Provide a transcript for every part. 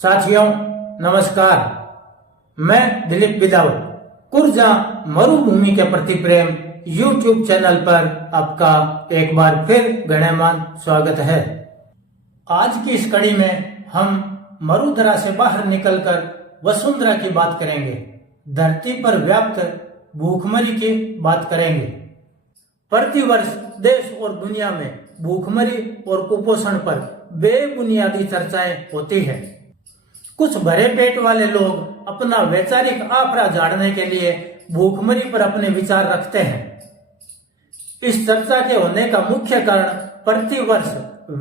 साथियों नमस्कार। मैं दिलीप बिदावत कुर्जा मरुभूमि के प्रति प्रेम यूट्यूब चैनल पर आपका एक बार फिर गणमान्य स्वागत है। आज की इस कड़ी में हम मरुधरा से बाहर निकलकर वसुंधरा की बात करेंगे। धरती पर व्याप्त भूखमरी की बात करेंगे। प्रतिवर्ष देश और दुनिया में भूखमरी और कुपोषण पर बेबुनियादी चर्चाएं होती है। कुछ भरे पेट वाले लोग अपना वैचारिक आफरा झाड़ने के लिए भूखमरी पर अपने विचार रखते हैं। इस चर्चा के होने का मुख्य कारण प्रतिवर्ष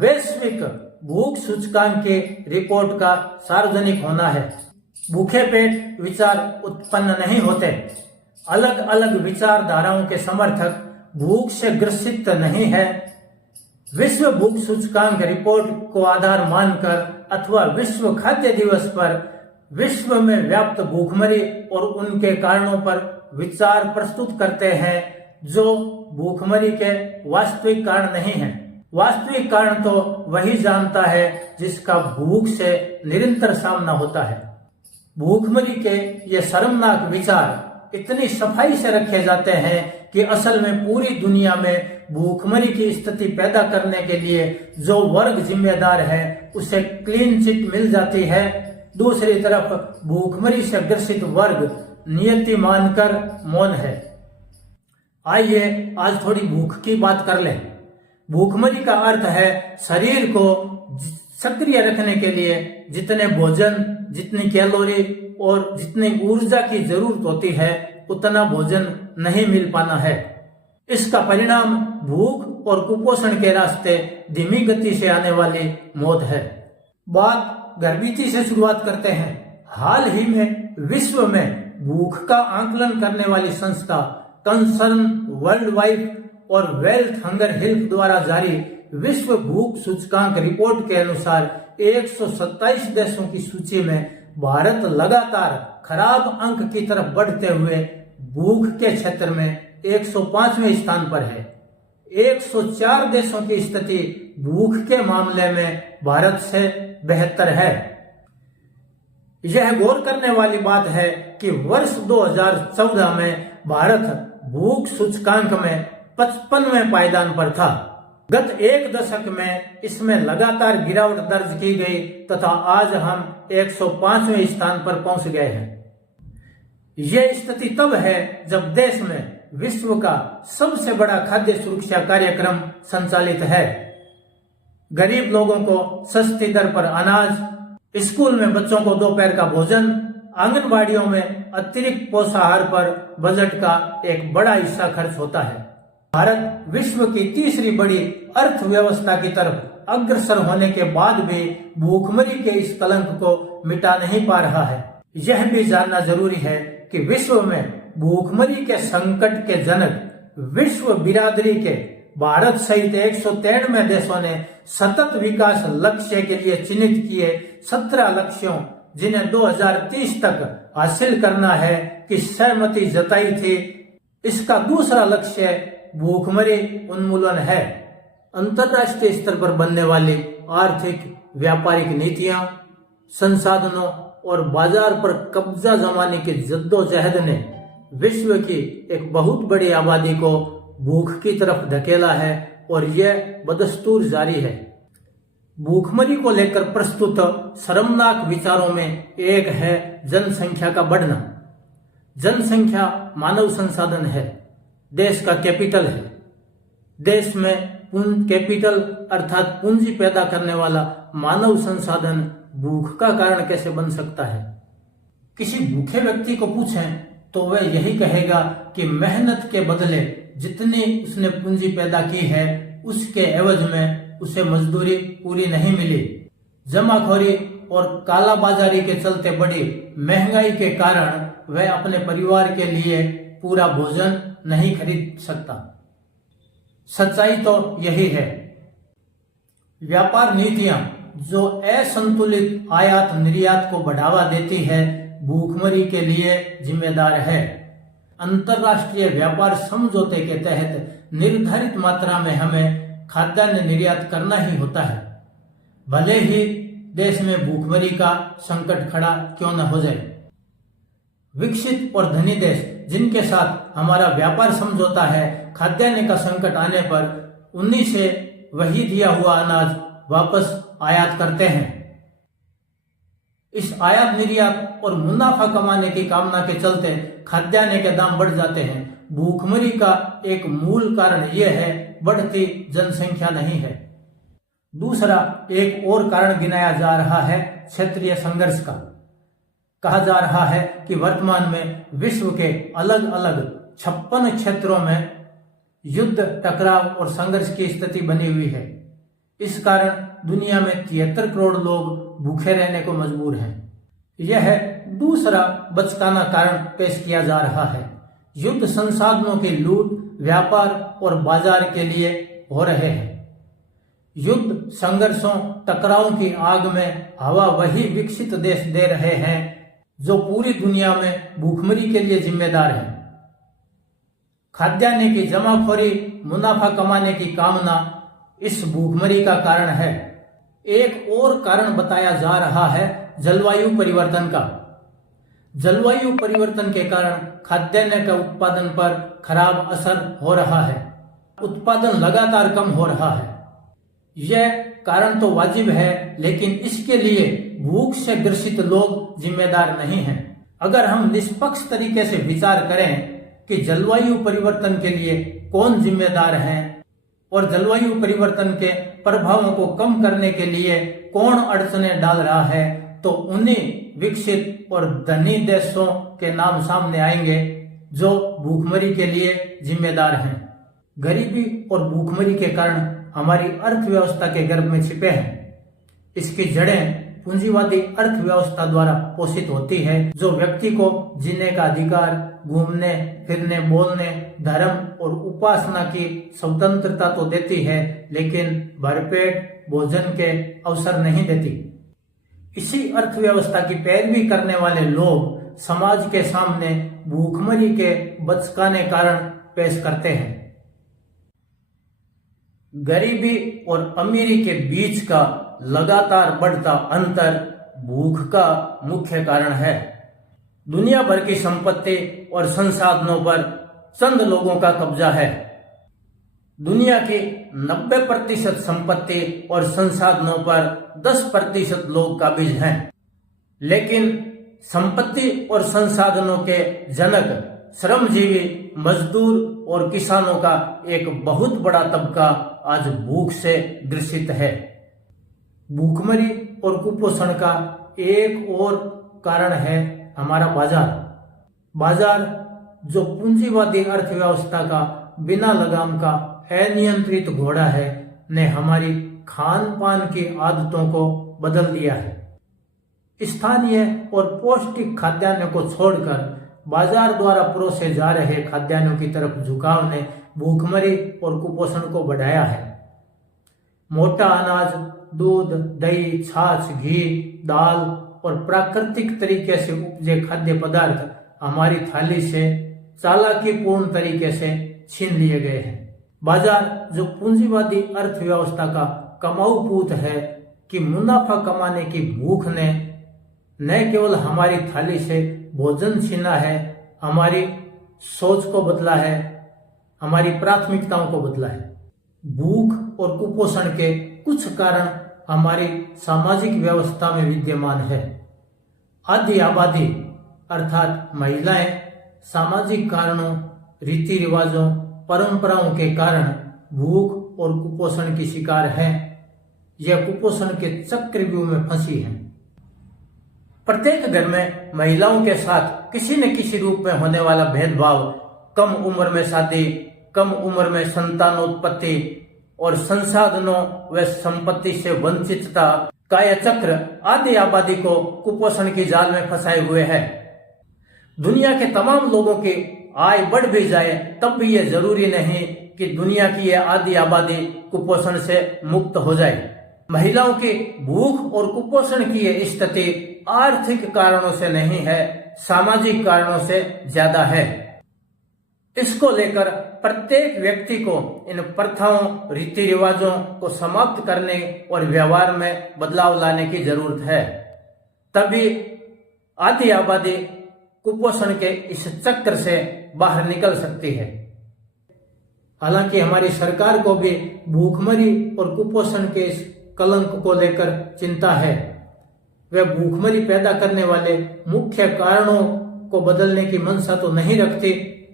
वैश्विक भूख सूचकांक की रिपोर्ट का सार्वजनिक होना है। भूखे पेट विचार उत्पन्न नहीं होते। अलग अलग विचारधाराओं के समर्थक भूख से ग्रसित नहीं है। विश्व भूख सूचकांक रिपोर्ट को आधार मानकर अथवा विश्व खाद्य दिवस पर विश्व में व्याप्त भूखमरी और उनके कारणों पर विचार प्रस्तुत करते हैं, जो भूखमरी के वास्तविक कारण नहीं है। वास्तविक कारण तो वही जानता है जिसका भूख से निरंतर सामना होता है। भूखमरी के ये शर्मनाक विचार इतनी सफाई से रखे जाते हैं कि असल में पूरी दुनिया में भूखमरी की स्थिति पैदा करने के लिए जो वर्ग जिम्मेदार है उसे क्लीन चिट मिल जाती है। दूसरी तरफ भूखमरी से ग्रसित वर्ग नियति मानकर मौन है। आइए आज थोड़ी भूख की बात कर लें। भूखमरी का अर्थ है शरीर को सक्रिय रखने के लिए जितने भोजन, जितनी कैलोरी और जितनी ऊर्जा की जरूरत होती है उतना भोजन नहीं मिल पाना है। इसका परिणाम भूख और कुपोषण के रास्ते धीमी गति से आने वाली मौत है। बात गर्भवती से शुरुआत करते हैं। हाल ही में विश्व में भूख का आकलन करने वाली संस्था कंसर्न वर्ल्ड वाइड और वेल्थ हंगर हेल्प द्वारा जारी विश्व भूख सूचकांक रिपोर्ट के अनुसार 127 देशों की सूची में भारत लगातार खराब अंक की तरफ बढ़ते हुए भूख के क्षेत्र में 105वें स्थान पर है। 104 देशों की स्थिति भूख के मामले में भारत से बेहतर है। यह गौर करने वाली बात है कि वर्ष 2014 में भारत भूख सूचकांक में 55वें पायदान पर था। गत एक दशक में इसमें लगातार गिरावट दर्ज की गई तथा आज हम 105वें स्थान पर पहुंच गए हैं। यह स्थिति तब है जब देश में विश्व का सबसे बड़ा खाद्य सुरक्षा कार्यक्रम संचालित है। गरीब लोगों को सस्ती दर पर अनाज, स्कूल में बच्चों को दोपहर का भोजन, आंगनबाड़ियों में अतिरिक्त पोषाहार पर बजट का एक बड़ा हिस्सा खर्च होता है। भारत विश्व की तीसरी बड़ी अर्थव्यवस्था की तरफ अग्रसर होने के बाद भी भूखमरी के इस कलंक को मिटा नहीं पा रहा है। यह भी जानना जरूरी है कि विश्व में भूखमरी के संकट के जनक विश्व बिरादरी के भारत सहित 193 देशों ने सतत विकास लक्ष्य के लिए चिन्हित किए 17 लक्ष्यों, जिन्हें 2030 तक हासिल करना है, की सहमति जताई थी। इसका दूसरा लक्ष्य भूखमरी उन्मूलन है। अंतर्राष्ट्रीय स्तर पर बनने वाली आर्थिक व्यापारिक नीतियां, संसाधनों और बाजार पर कब्जा जमाने की जद्दोजहद ने विश्व की एक बहुत बड़ी आबादी को भूख की तरफ धकेला है और यह बदस्तूर जारी है। भूखमरी को लेकर प्रस्तुत शर्मनाक विचारों में एक है जनसंख्या का बढ़ना। जनसंख्या मानव संसाधन है, देश का कैपिटल है। देश में कैपिटल अर्थात पूंजी पैदा करने वाला मानव संसाधन भूख का कारण कैसे बन सकता है? किसी भूखे व्यक्ति को पूछें तो वह यही कहेगा कि मेहनत के बदले जितनी उसने पूंजी पैदा की है उसके एवज में उसे मजदूरी पूरी नहीं मिली। जमाखोरी और कालाबाजारी के चलते बढ़ी महंगाई के कारण वह अपने परिवार के लिए पूरा भोजन नहीं खरीद सकता। सच्चाई तो यही है। व्यापार नीतियां जो असंतुलित आयात निर्यात को बढ़ावा देती है भूखमरी के लिए जिम्मेदार है। अंतर्राष्ट्रीय व्यापार समझौते के तहत निर्धारित मात्रा में हमें खाद्यान्न निर्यात करना ही होता है। भले ही देश में भूखमरी का संकट खड़ा क्यों न हो जाए। विकसित और धनी देश जिनके साथ हमारा व्यापार समझौता है, खाद्यान्न का संकट आने पर उन्हीं से वही दिया हुआ अनाज वापस आयात करते हैं। इस आयात निर्यात और मुनाफा कमाने की कामना के चलते खाद्यान्न के दाम बढ़ जाते हैं। भूखमरी का एक मूल कारण यह है, बढ़ती जनसंख्या नहीं है। दूसरा एक और कारण गिनाया जा रहा है क्षेत्रीय संघर्ष का। कहा जा रहा है कि वर्तमान में विश्व के अलग अलग 56 क्षेत्रों में युद्ध, टकराव और संघर्ष की स्थिति बनी हुई है। इस कारण दुनिया में 73 करोड़ लोग भूखे रहने को मजबूर हैं। यह दूसरा बचकाना कारण पेश किया जा रहा है। युद्ध संसाधनों की लूट, व्यापार और बाजार के लिए हो रहे हैं। युद्ध, संघर्षों, टकरावों की आग में हवा वही विकसित देश दे रहे हैं जो पूरी दुनिया में भूखमरी के लिए जिम्मेदार हैं। खाद्यान्न की जमाखोरी, मुनाफा कमाने की कामना इस भूखमरी का कारण है। एक और कारण बताया जा रहा है जलवायु परिवर्तन का। जलवायु परिवर्तन के कारण खाद्यान्न का उत्पादन पर खराब असर हो रहा है। उत्पादन लगातार कम हो रहा है। यह कारण तो वाजिब है, लेकिन इसके लिए भूख से ग्रसित लोग जिम्मेदार नहीं हैं। अगर हम निष्पक्ष तरीके से विचार करें कि जलवायु परिवर्तन के लिए कौन जिम्मेदार है और जलवायु परिवर्तन के प्रभावों को कम करने के लिए कौन अड़चनें डाल रहा है, तो उन्हीं विकसित और धनी देशों के नाम सामने आएंगे जो भूखमरी के लिए जिम्मेदार हैं। गरीबी और भूखमरी के कारण हमारी अर्थव्यवस्था के गर्भ में छिपे हैं। इसकी जड़ें पूंजीवादी अर्थव्यवस्था द्वारा पोषित होती है, जो व्यक्ति को जीने का अधिकार, घूमने फिरने, बोलने, धर्म और उपासना की स्वतंत्रता तो देती है, लेकिन भरपेट भोजन के अवसर नहीं देती। इसी अर्थव्यवस्था की पैरवी करने वाले लोग समाज के सामने भूखमरी के बचकाने कारण पेश करते हैं। गरीबी और अमीरी के बीच का लगातार बढ़ता अंतर भूख का मुख्य कारण है। दुनिया भर की संपत्ति और संसाधनों पर चंद लोगों का कब्जा है। दुनिया की 90% संपत्ति और संसाधनों पर 10% लोग काबिज हैं। लेकिन संपत्ति और संसाधनों के जनक श्रमजीवी, मजदूर और किसानों का एक बहुत बड़ा तबका आज भूख से ग्रसित है। भूखमरी और कुपोषण का एक और कारण है हमारा बाजार, जो पूंजीवादी अर्थव्यवस्था का बिना लगाम का अनियंत्रित घोड़ा है, ने हमारी खान पान की आदतों को बदल दिया है। स्थानीय और पौष्टिक खाद्यान्न को छोड़कर बाजार द्वारा परोसे जा रहे खाद्यान्नों की तरफ झुकाव ने भूखमरी और कुपोषण को बढ़ाया है। मोटा अनाज, दूध, दही, छाछ, घी, दाल और प्राकृतिक तरीके से उपजे खाद्य पदार्थ हमारी थाली से चालाकीपूर्ण तरीके से छीन लिए गए हैं। बाजार, जो पूंजीवादी अर्थव्यवस्था का कमाऊ पूत है, कि मुनाफा कमाने की भूख ने न केवल हमारी थाली से भोजन छीना है, हमारी सोच को बदला है, हमारी प्राथमिकताओं को बदला है। भूख और कुपोषण के कुछ कारण हमारी सामाजिक व्यवस्था में विद्यमान है। आधी आबादी अर्थात महिलाएं सामाजिक कारणों, रीति रिवाजों, परंपराओं के कारण भूख और कुपोषण की शिकार हैं। यह कुपोषण के चक्रव्यूह में फंसी हैं। प्रत्येक घर में महिलाओं के साथ किसी न किसी रूप में होने वाला भेदभाव, कम उम्र में शादी, कम उम्र में संतानोत्पत्ति और संसाधनों व संपत्ति से वंचितता का यह चक्र आधी आबादी को कुपोषण की जाल में फंसाए हुए है। दुनिया के तमाम लोगों की आय बढ़ भी जाए, तब भी यह जरूरी नहीं कि दुनिया की यह आधी आबादी कुपोषण से मुक्त हो जाए। महिलाओं की भूख और कुपोषण की यह स्थिति आर्थिक कारणों से नहीं है, सामाजिक कारणों से ज्यादा है। इसको लेकर प्रत्येक व्यक्ति को इन प्रथाओं, रीति रिवाजों को समाप्त करने और व्यवहार में बदलाव लाने की जरूरत है। तभी आधी आबादी कुपोषण के इस चक्र से बाहर निकल सकती है। हालांकि हमारी सरकार को भी भूखमरी और कुपोषण के इस कलंक को लेकर चिंता है। वे भूखमरी पैदा करने वाले मुख्य कारणों को बदलने की मंशा तो नहीं रखती,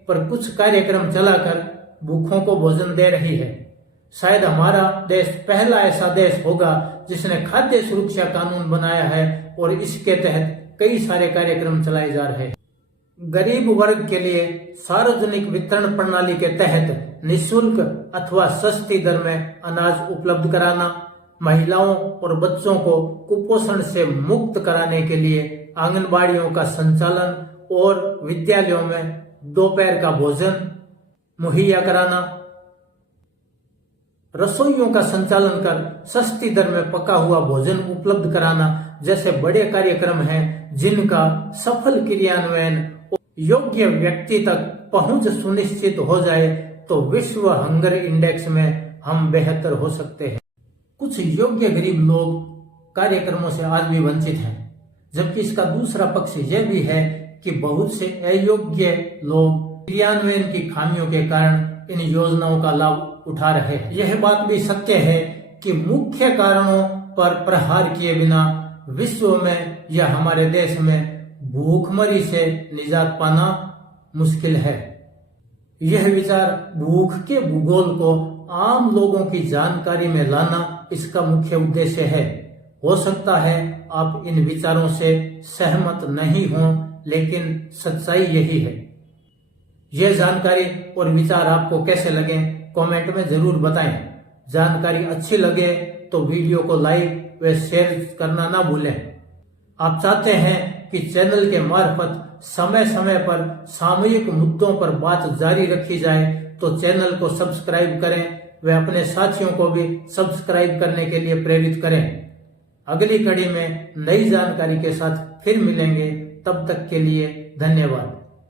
पर कुछ कार्यक्रम चलाकर भूखों को भोजन दे रही है। शायद हमारा देश पहला ऐसा देश होगा जिसने खाद्य सुरक्षा कानून बनाया है और इसके तहत कई सारे कार्यक्रम चलाए जा रहे हैं। गरीब वर्ग के लिए सार्वजनिक वितरण प्रणाली के तहत निःशुल्क अथवा सस्ती दर में अनाज उपलब्ध कराना, महिलाओं और बच्चों को कुपोषण से मुक्त कराने के लिए आंगनबाड़ियों का संचालन और विद्यालयों में दोपहर का भोजन मुहैया कराना, रसोइयों का संचालन कर सस्ती दर में पका हुआ भोजन उपलब्ध कराना जैसे बड़े कार्यक्रम हैं जिनका सफल क्रियान्वयन योग्य व्यक्ति तक पहुंच सुनिश्चित हो जाए तो विश्व हंगर इंडेक्स में हम बेहतर हो सकते हैं। कुछ योग्य गरीब लोग कार्यक्रमों से आज भी वंचित हैं, जबकि इसका दूसरा पक्ष यह भी है कि बहुत से अयोग्य लोग क्रियान्वयन की खामियों के कारण इन योजनाओं का लाभ उठा रहे हैं। यह बात भी सत्य है कि मुख्य कारणों पर प्रहार किए बिना विश्व में या हमारे देश में भूखमरी से निजात पाना मुश्किल है। यह विचार भूख के भूगोल को आम लोगों की जानकारी में लाना इसका मुख्य उद्देश्य है। हो सकता है आप इन विचारों से सहमत नहीं हों, लेकिन सच्चाई यही है। यह जानकारी और विचार आपको कैसे लगे कमेंट में जरूर बताएं। जानकारी अच्छी लगे तो वीडियो को लाइक व शेयर करना ना भूलें। आप चाहते हैं कि चैनल के मार्फत समय समय पर सामूहिक मुद्दों पर बात जारी रखी जाए तो चैनल को सब्सक्राइब करें व अपने साथियों को भी सब्सक्राइब करने के लिए प्रेरित करें। अगली कड़ी में नई जानकारी के साथ फिर मिलेंगे, तब तक के लिए धन्यवाद।